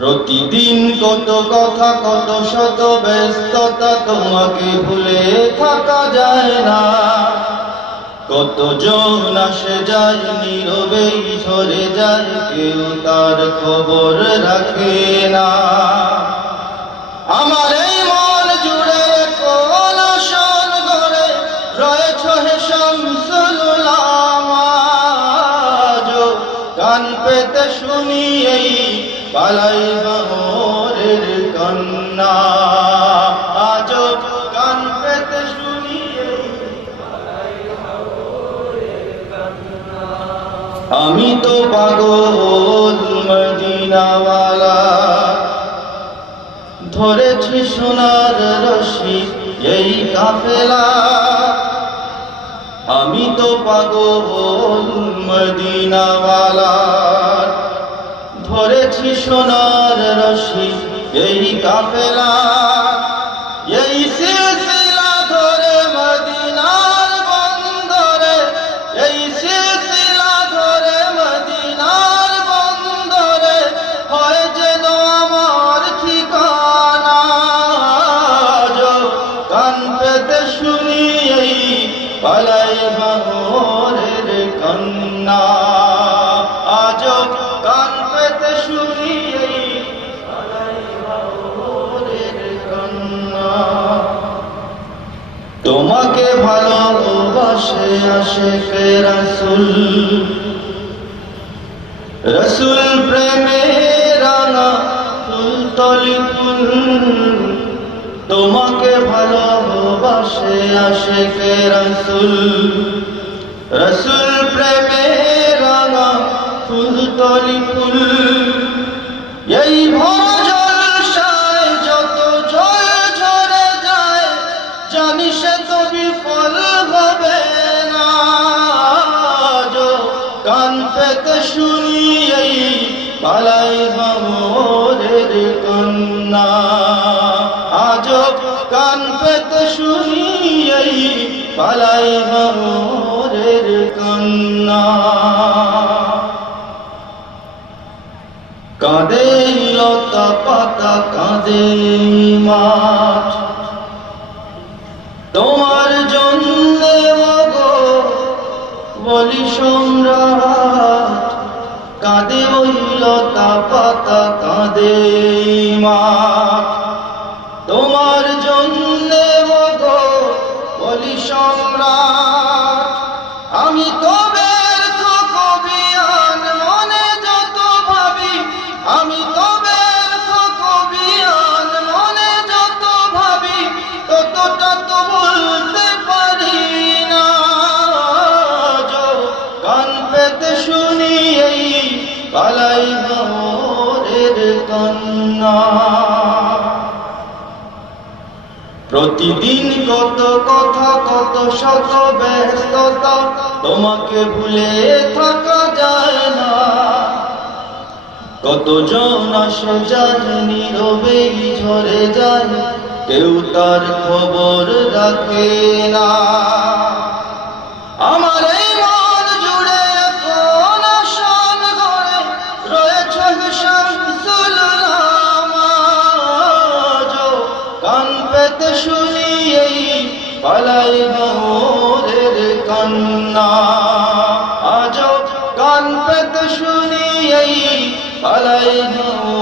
প্রতিদিন কত কথা, কত শত ব্যস্ততা তোমাকে ভুলে থাকা যায় না। কত জন আসে যায় নীরবেই ঝরে যায়, কেউ তার খবর রাখে না। আমার এই মন জুড়ে আসন গড়ে রয়েছ হে শামসুল কান পেতে শুনি পালাই বাহরের কন্যা আজ কান পেতে শুনি এই আমি তো পাগল মদিনাওয়ালা, ধরেছি সোনার রশি এই কাফেলা। আমি তো পাগল মদিনাওয়ালা সোনার রশি এই কাফেলা, এই সিলসিলা ধরে মদিনার বন্দরে, এই সিলসিলা ধরে মদিনার বন্দরে, হয় যেন আমার ঠিকানা। কান পেতে শুনি এই পালাই বাহরের কন্যা। ভালোবাসে আসে কে রসুল রসুল প্রেমে রাঙা ফুল। তোমাকে ভালোবাসে আসে কে রসুল। রসুল প্রেমে রাঙা ফুল তলি ফুল। এই ভরা পালাই কন্যা। কান পালাই কন্যা। কাঁদে লতা পাতা কাঁদে মাঠ। তোমার জন্য গো বলি লতা পাতা কাঁদে। প্রতিদিন কত কথা কত শত ব্যস্ততা, তোমাকে ভুলে থাকা যায় না। কতজন আসে যায় নীরবেই ঝরে যায়, কেউ তার খবর রাখে না। আমার পালাই ভোরের কন্যা। আজ কান পেতে শুনি এই পালাই মোরের